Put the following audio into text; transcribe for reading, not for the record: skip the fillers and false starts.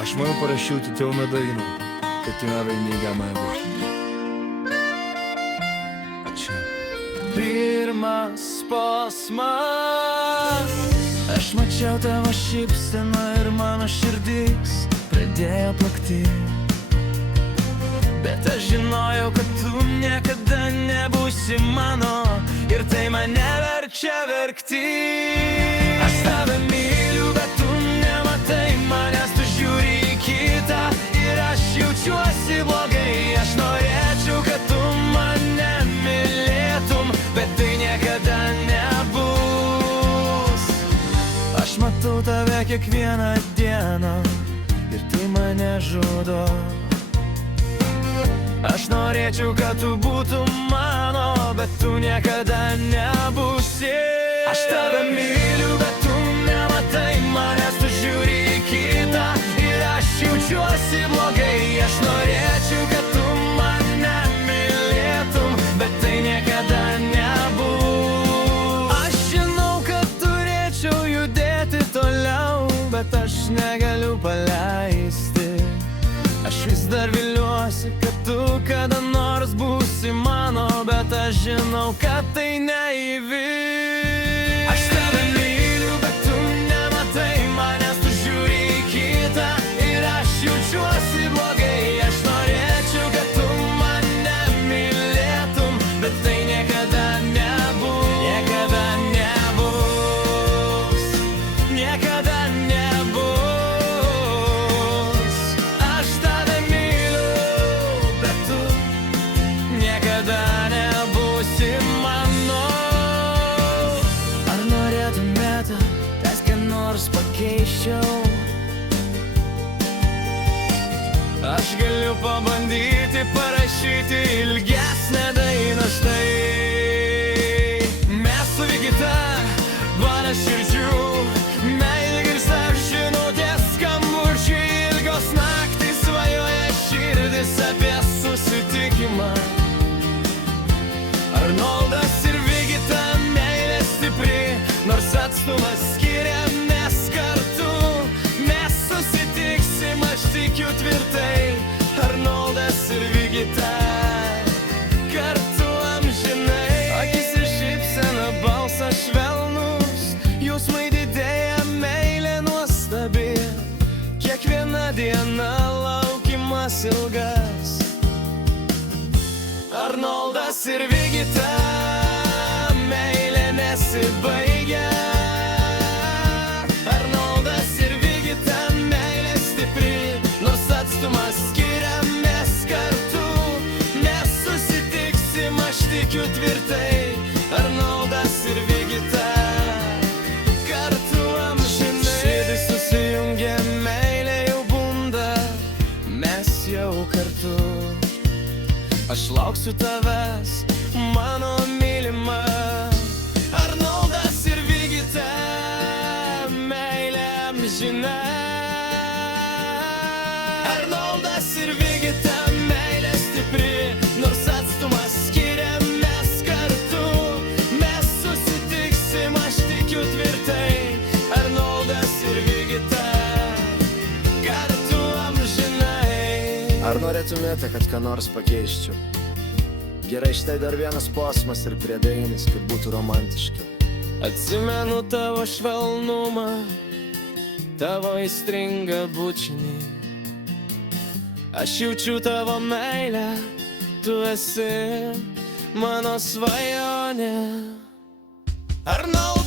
Aš manu parašiuti tevome dainą, kad tu nėra neigiamą būti. Ačiū. Pirmas posmas. Aš mačiau tavo šypseną ir mano širdis pradėjo plakti. Bet aš žinojau, kad tu niekada nebūsi mano ir tai mane verčia verkti. Aš tave myliu, bet tu nematai manęs, tu žiūri į kitą ir aš jaučiuosi blogai. Aš norėčiau, kad tu mane mylėtum, bet tai niekada nebus. Aš matau tave kiekvieną dieną ir tai mane žudo. Aš norėčiau, kad tu būtum mano, bet tu niekada nebūsi. Aš tave myliu, bet tu nematai manęs, tu žiūri į kitą ir aš jaučiuosi blogai. Aš norėčiau, kad tu mane mylėtum, bet tai niekada nebus. Aš žinau, kad turėčiau judėti toliau, bet aš negaliu paleisti. Aš vis dar viliuosi, kad tu kada nors būsi mano, bet aš žinau, kad tai neįvyks. Aš tave myliu, bet tu nematai manęs, tu žiūri į kitą ir aš jaučiuosi blogai. Aš norėčiau, kad tu mane mylėtum, bet tai niekada nebus. Niekada nebus. Niekada nebus. Aš tave myliu, bet tu niekada nebūsi mano. Ar norėtumėte, kad ką nors pakeiščiau? Aš galiu pabandyti parašyti ilgesnę dainą štai. Mes su Vigita, bana širdžių, meilė girsta žinutės skambučiai, ilgos naktys svajoja širdis apie susitikimą. Arnoldas ir Vigita, meilė stipri, nors atstumas skiria, mes kartu. Mes susitiksim, aš tikiu tvirtai. Arnoldas ir Vigita, kartu amžinai. Akis ir šypsena, balsas švelnus, jausmai didėja, meilė nuostabi. Kiekviena diena laukimas ilgas. Arnoldas ir Vigita, meilė nesibaigia. Arnoldas ir Vigita, meilė stipri, nors atstumas skiria, mes kartu. Mes susitiksim, aš tikiu tvirtai. Arnoldas ir Vigita, kartu amžinai. Širdis susijungia, meilė jau bunda, mes jau kartu. Aš lauksiu tavęs, mano mylima. Arnoldas ir Vigita, meilė amžina. Arnoldas ir Vigita, meilė stipri, nors atstumas skiria, mes kartu. Mes susitiksim, aš tikiu tvirtai. Arnoldas ir Vigita, kartu amžinai. Ar norėtumėte, kad ką nors pakeiščiau? Gerai, štai dar vienas posmas ir priedainis, kad būtų romantiškiau. Atsimenu tavo švelnumą, tavo aistringą bučinį. Aš jaučiu tavo meilę, tu esi mano svajonė. Arnoldas